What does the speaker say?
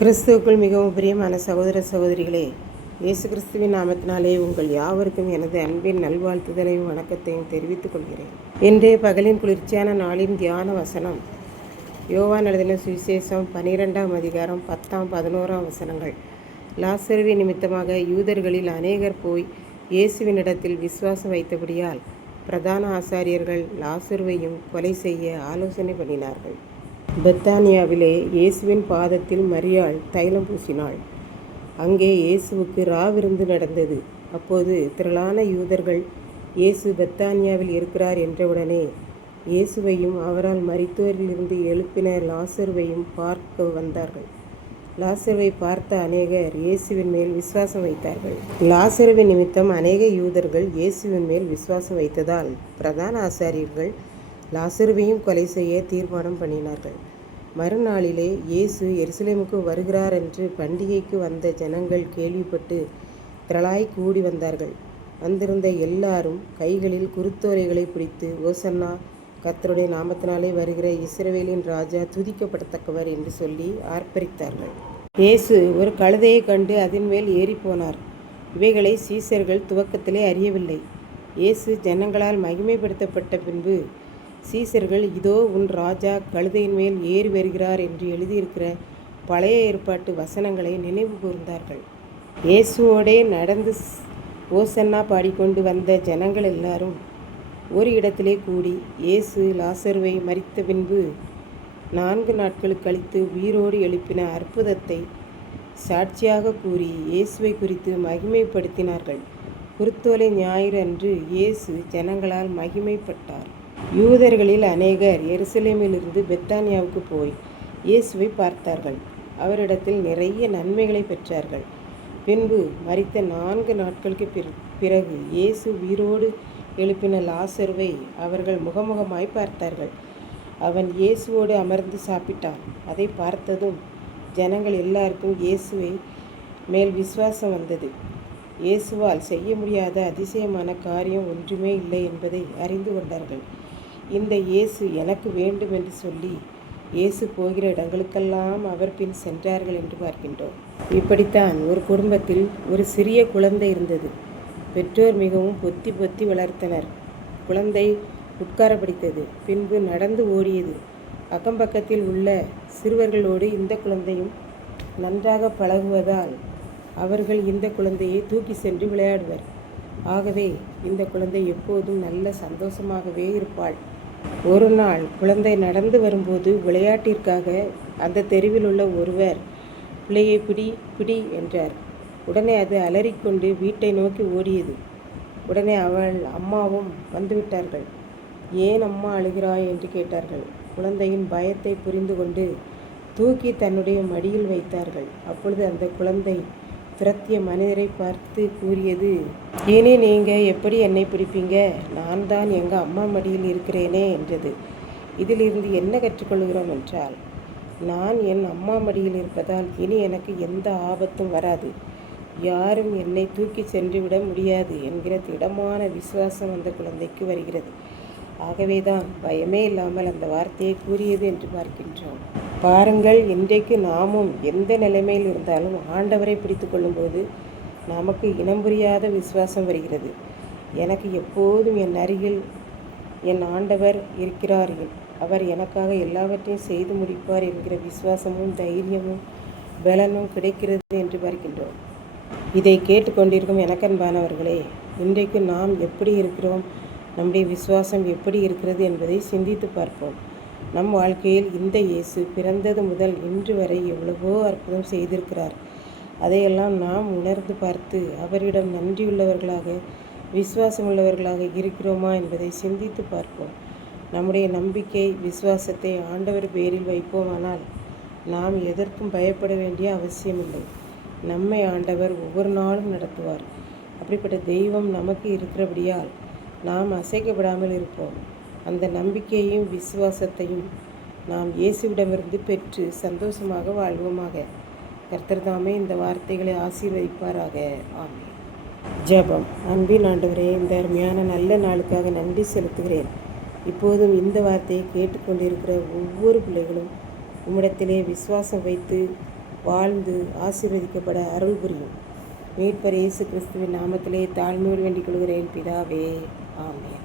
கிறிஸ்துவுக்குள் மிகவும் பிரியமான சகோதர சகோதரிகளே, இயேசு கிறிஸ்துவின் நாமத்தினாலே உங்கள் யாவருக்கும் எனது அன்பின் நல்வாழ்த்துதலையும் வணக்கத்தையும் தெரிவித்துக் கொள்கிறேன். இன்றைய பகலின் குளிர்ச்சியான நாளின் தியான வசனம் யோவான் எழுதின சுவிசேஷம் 12ஆம் அதிகாரம் 10ஆம் 11ஆம் வசனங்கள். லாசருவை நிமித்தமாக யூதர்களில் அநேகர் போய் இயேசுவினிடத்தில் விசுவாசம் வைத்தபடியால் பிரதான ஆசாரியர்கள் லாசருவையும் கொலை செய்ய ஆலோசனை பண்ணினார்கள். பெத்தானியாவிலே இயேசுவின் பாதத்தில் மரியாள் தைலம் பூசினாள். அங்கே இயேசுவுக்கு ராவிருந்து நடந்தது. அப்போது திரளான யூதர்கள் இயேசு பெத்தானியாவில் இருக்கிறார் என்றவுடனே இயேசுவையும் அவரால் மரித்தோரிலிருந்து எழுப்பின லாசருவையும் பார்க்க வந்தார்கள். லாசருவை பார்த்த அநேகர் இயேசுவின் மேல் விசுவாசம் வைத்தார்கள். லாசருவின் நிமித்தம் அநேக யூதர்கள் இயேசுவின் மேல் விசுவாசம் வைத்ததால் பிரதான ஆசாரியர்கள் லாசருவையும் கொலை செய்ய தீர்மானம் பண்ணினார்கள். மறுநாளிலே இயேசு எருசலேமுக்கு வருகிறார் என்று பண்டிகைக்கு வந்த ஜனங்கள் கேள்விப்பட்டு திரளாய் கூடி வந்தார்கள். வந்திருந்த எல்லாரும் கைகளில் குருத்தோலைகளை பிடித்து, ஓசன்னா, கர்த்தருடைய நாமத்தினாலே வருகிற இஸ்ரவேலின் ராஜா துதிக்கப்படத்தக்கவர் என்று சொல்லி ஆர்ப்பரித்தார்கள். இயேசு ஒரு கழுதையை கண்டு அதன் மேல் ஏறிப்போனார். இவைகளை சீசர்கள் துவக்கத்திலே அறியவில்லை. இயேசு ஜனங்களால் மகிமைப்படுத்தப்பட்ட பின்பு சீசர்கள், இதோ உன் ராஜா கழுதையின் மேல் ஏறி வருகிறார் என்று எழுதியிருக்கிற பழைய ஏற்பாட்டு வசனங்களை நினைவு கூர்ந்தார்கள். இயேசுவோடே நடந்து ஓசன்னா பாடிக்கொண்டு வந்த ஜனங்கள் எல்லாரும் ஒரு இடத்திலே கூடி இயேசு லாசருவை மரித்த பின்பு 4 நாட்கள் கழித்து உயிரோடு எழுப்பின அற்புதத்தை சாட்சியாக கூறி இயேசுவை குறித்து மகிமைப்படுத்தினார்கள். குருத்தோலை ஞாயிறு அன்று இயேசு ஜனங்களால் மகிமைப்பட்டார். யூதர்களில் அநேகர் எருசலேமிலிருந்து பெத்தானியாவுக்கு போய் இயேசுவை பார்த்தார்கள். அவரிடத்தில் நிறைய நன்மைகளை பெற்றார்கள். பின்பு மரித்த 4 நாட்களுக்கு பிறகு இயேசு உயிரோடு எழுப்பின லாசருவை அவர்கள் முகமுகமாய் பார்த்தார்கள். அவன் இயேசுவோடு அமர்ந்து சாப்பிட்டான். அதை பார்த்ததும் ஜனங்கள் எல்லாருக்கும் இயேசுவை மேல் விசுவாசம் வந்தது. இயேசுவால் செய்ய முடியாத அதிசயமான காரியம் ஒன்றுமே இல்லை என்பதை அறிந்து கொண்டார்கள். இந்த இயேசு எனக்கு வேண்டும் என்று சொல்லி இயேசு போகிற இடங்களுக்கெல்லாம் அவர் பின் சென்றார்கள் என்று பார்க்கின்றோம். இப்படித்தான் ஒரு குடும்பத்தில் ஒரு சிறிய குழந்தை இருந்தது. பெற்றோர் மிகவும் பொத்தி பொத்தி வளர்த்தனர். குழந்தை உட்கார பிடித்தது. பின்பு நடந்து ஓடியது. அக்கம்பக்கத்தில் உள்ள சிறுவர்களோடு இந்த குழந்தையும் நன்றாக பழகுவதால் அவர்கள் இந்த குழந்தையை தூக்கி சென்று விளையாடுவர். ஆகவே இந்த குழந்தை எப்போதும் நல்ல சந்தோஷமாகவே இருப்பாள். ஒரு நாள் குழந்தை நடந்து வரும்போது விளையாட்டிற்காக அந்த தெருவில் உள்ள ஒருவர் பிள்ளையை பிடி பிடி என்றார். உடனே அது அலறிக்கொண்டு வீட்டை நோக்கி ஓடியது. உடனே அவள் அம்மாவும் வந்துவிட்டார்கள். ஏன் அம்மா அழுகிறாய் என்று கேட்டார்கள். குழந்தையின் பயத்தை புரிந்து கொண்டு தூக்கி தன்னுடைய மடியில் வைத்தார்கள். அப்பொழுது அந்த குழந்தை துரத்திய மனிதரை பார்த்து கூறியது, இனி நீங்கள் எப்படி என்னை பிடிப்பீங்க? நான் தான் எங்கள் அம்மா மடியில் இருக்கிறேனே என்றது. இதிலிருந்து என்ன கற்றுக்கொள்கிறோம் என்றால், நான் என் அம்மா மடியில் இருப்பதால் இனி எனக்கு எந்த ஆபத்தும் வராது, யாரும் என்னை தூக்கி சென்று விட முடியாது என்கிற திடமான விசுவாசம் அந்த குழந்தைக்கு வருகிறது. ஆகவேதான் பயமே இல்லாமல் அந்த வார்த்தையை கூறியது என்று பார்க்கின்றோம். பாருங்கள், இன்றைக்கு நாமும் எந்த நிலைமையில் இருந்தாலும் ஆண்டவரை பிடித்து கொள்ளும்போது நமக்கு இனம் புரியாத விசுவாசம் வருகிறது. எனக்கு எப்போதும் என் அருகில் என் ஆண்டவர் இருக்கிறார், அவர் எனக்காக எல்லாவற்றையும் செய்து முடிப்பார் என்கிற விசுவாசமும் தைரியமும் பலனும் கிடைக்கிறது என்று பார்க்கின்றோம். இதை கேட்டுக்கொண்டிருக்கும் எனக்கன்பானவர்களே, இன்றைக்கு நாம் எப்படி இருக்கிறோம், நம்முடைய விசுவாசம் எப்படி இருக்கிறது என்பதை சிந்தித்து பார்ப்போம். நம் வாழ்க்கையில் இந்த இயேசு பிறந்தது முதல் இன்று வரை எவ்வளவோ அற்புதம் செய்திருக்கிறார். அதையெல்லாம் நாம் உணர்ந்து பார்த்து அவரிடம் நன்றியுள்ளவர்களாக விசுவாசமுள்ளவர்களாக இருக்கிறோமா என்பதை சிந்தித்து பார்ப்போம். நம்முடைய நம்பிக்கை விசுவாசத்தை ஆண்டவர் பேரில் வைப்போமானால் நாம் எதற்கும் பயப்பட வேண்டிய அவசியமில்லை. நம்மை ஆண்டவர் ஒவ்வொரு நாளும் நடத்துவார். அப்படிப்பட்ட தெய்வம் நமக்கு இருக்கிறபடியால் நாம் அசைக்கப்படாமல் இருப்போம். அந்த நம்பிக்கையையும் விசுவாசத்தையும் நாம் இயேசுவிடமிருந்து பெற்று சந்தோஷமாக வாழ்வோமாக. கர்த்தர் தாமே இந்த வார்த்தைகளை ஆசீர்வதிப்பாராக. ஆமென். ஜெபம். அன்பின் ஆண்டவரே, இந்த அருமையான நல்ல நாளுக்காக நன்றி செலுத்துகிறேன். இப்போதும் இந்த வார்த்தையை கேட்டுக்கொண்டிருக்கிற ஒவ்வொரு பிள்ளைகளும் உம்மிடத்திலே விசுவாசம் வைத்து வாழ்ந்து ஆசீர்வதிக்கப்பட அருள் புரியும். மீட்பர் இயேசு கிறிஸ்துவின் நாமத்திலே தாழ்மையோடு வேண்டிக் கொள்கிறேன் பிதாவே. ஆமென்.